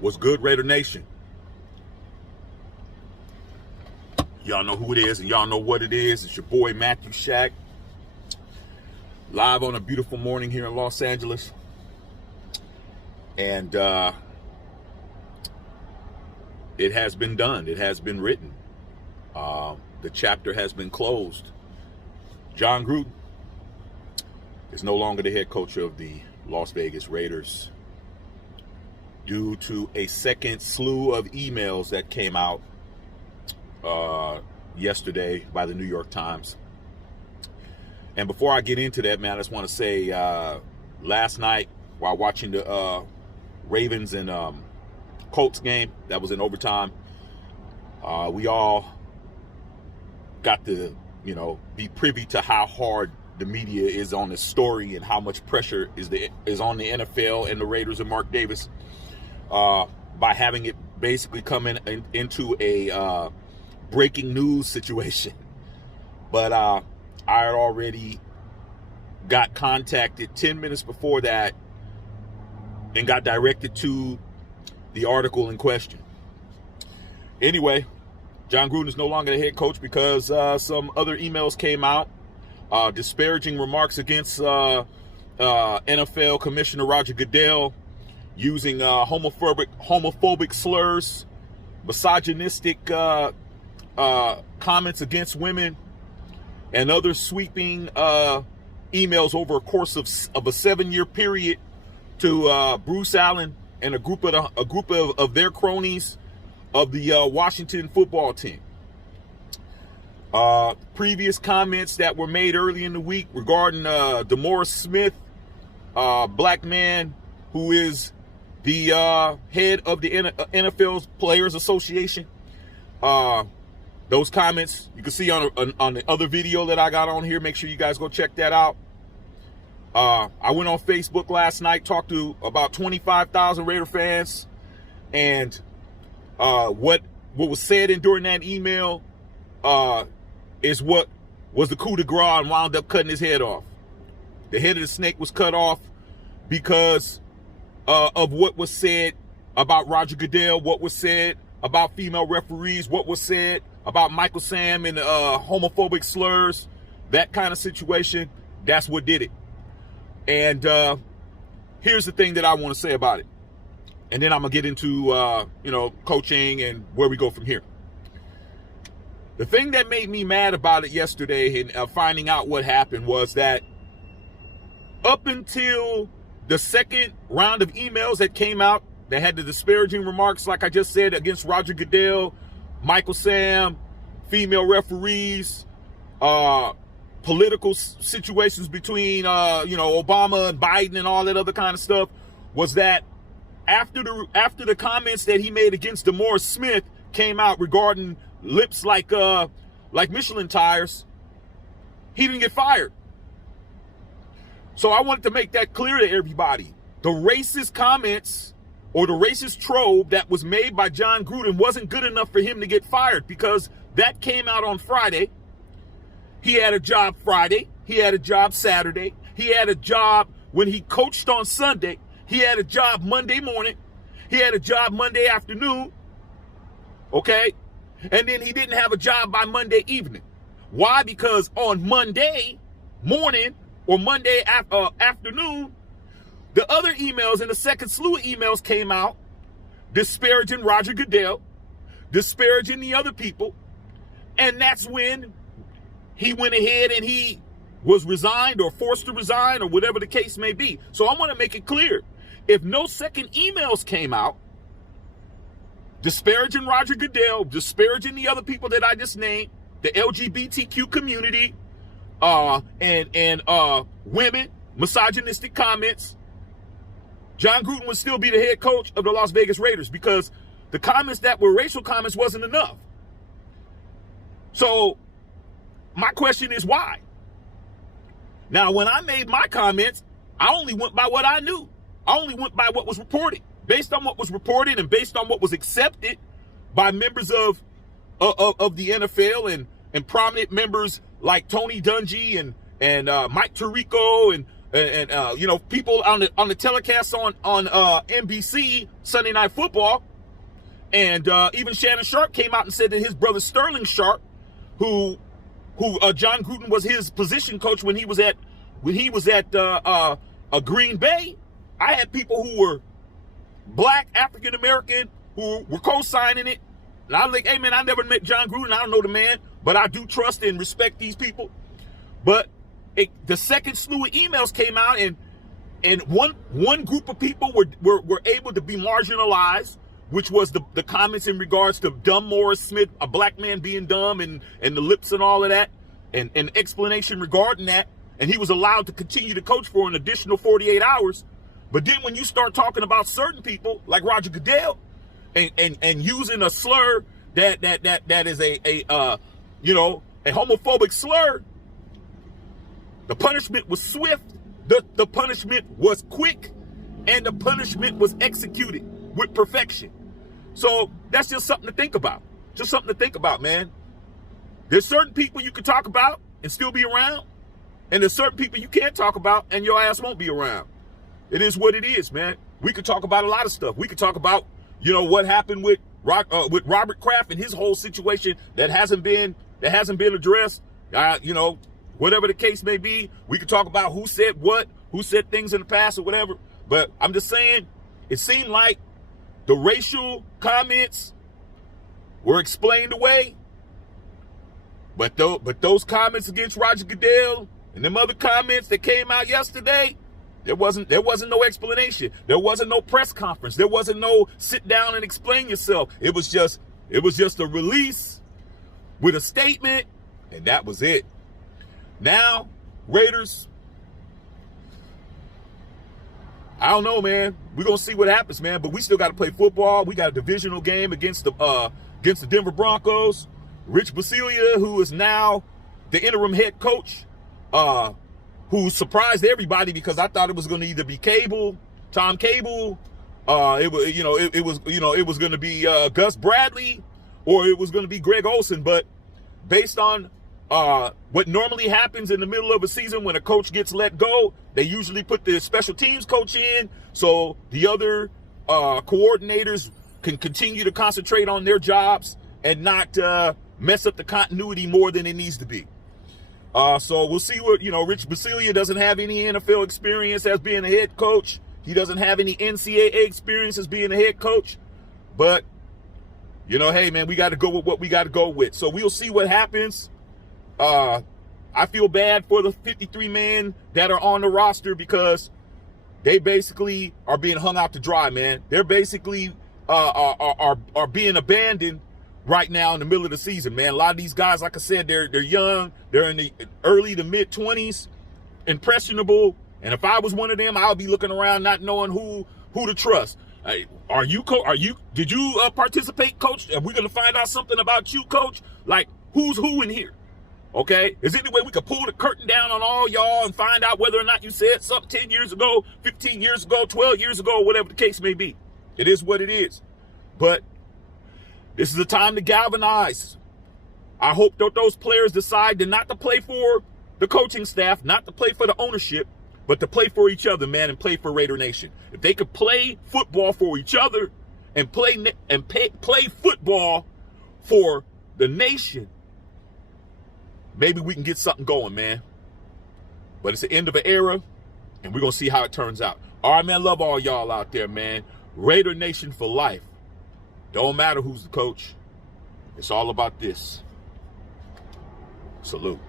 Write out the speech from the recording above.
What's good, Raider Nation? Y'all know who it is and y'all know what it is. It's your boy Matthew Shack, live on a beautiful morning here in Los Angeles. And it has been done. It has been written. The chapter has been closed. Jon Gruden is no longer the head coach of the Las Vegas Raiders due to a second slew of emails that came out yesterday by the New York Times. And before I get into that, man, I just want to say last night while watching the Ravens and Colts game that was in overtime, we all got to, be privy to how hard the media is on this story and how much pressure is on the NFL and the Raiders and Mark Davis by having it basically come into a breaking news situation. But I had already got contacted 10 minutes before that and got directed to the article in question. Anyway, Jon Gruden is no longer the head coach because some other emails came out disparaging remarks against NFL Commissioner Roger Goodell, using homophobic slurs, misogynistic comments against women, and other sweeping emails over a course of a 7-year period to Bruce Allen and a group of their cronies of the Washington football team. Previous comments that were made early in the week regarding DeMaurice Smith, black man who is the head of the NFL's Players Association. Those comments you can see on the other video that I got on here. Make sure you guys go check that out. I went on Facebook last night, talked to about 25,000 Raider fans, and what was said during that email is what was the coup de grace and wound up cutting his head off. The head of the snake was cut off because of what was said about Roger Goodell, what was said about female referees, what was said about Michael Sam and homophobic slurs, that kind of situation. That's what did it. And here's the thing that I want to say about it. And then I'm going to get into, coaching and where we go from here. The thing that made me mad about it yesterday and finding out what happened was that up until the second round of emails that came out that had the disparaging remarks, like I just said, against Roger Goodell, Michael Sam, female referees, political situations between, Obama and Biden and all that other kind of stuff, was that after the comments that he made against DeMaurice Smith came out regarding lips like Michelin tires, he didn't get fired. So I wanted to make that clear to everybody. The racist comments or the racist trope that was made by Jon Gruden wasn't good enough for him to get fired, because that came out on Friday. He had a job Friday. He had a job Saturday. He had a job when he coached on Sunday. He had a job Monday morning. He had a job Monday afternoon. Okay? And then he didn't have a job by Monday evening. Why? Because on Monday morning or Monday afternoon, the other emails and the second slew of emails came out disparaging Roger Goodell, disparaging the other people. And that's when he went ahead and he was resigned or forced to resign or whatever the case may be. So I want to make it clear. If no second emails came out disparaging Roger Goodell, disparaging the other people that I just named, the LGBTQ community, and women, misogynistic comments, Jon Gruden would still be the head coach of the Las Vegas Raiders, because the comments that were racial comments wasn't enough. So my question is why? Now, when I made my comments, I only went by what I knew. I only went by what was reported. Based on what was reported and based on what was accepted by members of the NFL and prominent members like Tony Dungy and Mike Tirico you know, people on the telecast on NBC Sunday Night Football, and even Shannon Sharp came out and said that his brother Sterling Sharp, who Jon Gruden was his position coach when he was at Green Bay. I had people who were black, African American, who were co-signing it. And I was like, hey man, I never met Jon Gruden. I don't know the man, but I do trust and respect these people. But the second slew of emails came out, and one group of people were able to be marginalized, which was the comments in regards to dumb Morris Smith, a black man being dumb, and the lips and all of that, and an explanation regarding that. And he was allowed to continue to coach for an additional 48 hours. But then when you start talking about certain people like Roger Goodell and using a slur that is a homophobic slur, the punishment was swift, the punishment was quick, and the punishment was executed with perfection. So that's just something to think about. Just something to think about, man. There's certain people you can talk about and still be around, and there's certain people you can't talk about and your ass won't be around. It is what it is, man. We could talk about a lot of stuff. We could talk about, you know, what happened with Robert Kraft and his whole situation that hasn't been addressed. You know, whatever the case may be, we could talk about who said what, who said things in the past or whatever. But I'm just saying, it seemed like the racial comments were explained away. But those comments against Roger Goodell and them other comments that came out yesterday, there wasn't no explanation. There wasn't no press conference. There wasn't no sit down and explain yourself. It was just a release with a statement, and that was it. Now, Raiders, I don't know, man. We're gonna see what happens, man. But we still got to play football. We got a divisional game against the Denver Broncos. Rich Bisaccia, who is now the interim head coach, who surprised everybody because I thought it was going to either be Tom Cable, it was going to be Gus Bradley, or it was going to be Greg Olsen. But based on what normally happens in the middle of a season when a coach gets let go, they usually put the special teams coach in so the other coordinators can continue to concentrate on their jobs and not mess up the continuity more than it needs to be. So we'll see what, Rich Bisaccia doesn't have any NFL experience as being a head coach. He doesn't have any NCAA experience as being a head coach. But, hey, man, we got to go with what we got to go with. So we'll see what happens. I feel bad for the 53 men that are on the roster because they basically are being hung out to dry, man. They're basically are being abandoned right now in the middle of the season, man. A lot of these guys, like I said, they're young. They're in the early to mid 20s, impressionable. And if I was one of them, I would be looking around not knowing who to trust. Did you participate, coach? Are we going to find out something about you, coach? Like, who's who in here? Okay? Is there any way we could pull the curtain down on all y'all and find out whether or not you said something 10 years ago, 15 years ago, 12 years ago, whatever the case may be? It is what it is. But this is a time to galvanize. I hope that those players decide to not to play for the coaching staff, not to play for the ownership, but to play for each other, man, and play for Raider Nation. If they could play football for each other and play football for the nation, maybe we can get something going, man. But it's the end of an era, and we're going to see how it turns out. All right, man, love all y'all out there, man. Raider Nation for life. Don't matter who's the coach. It's all about this. Salute.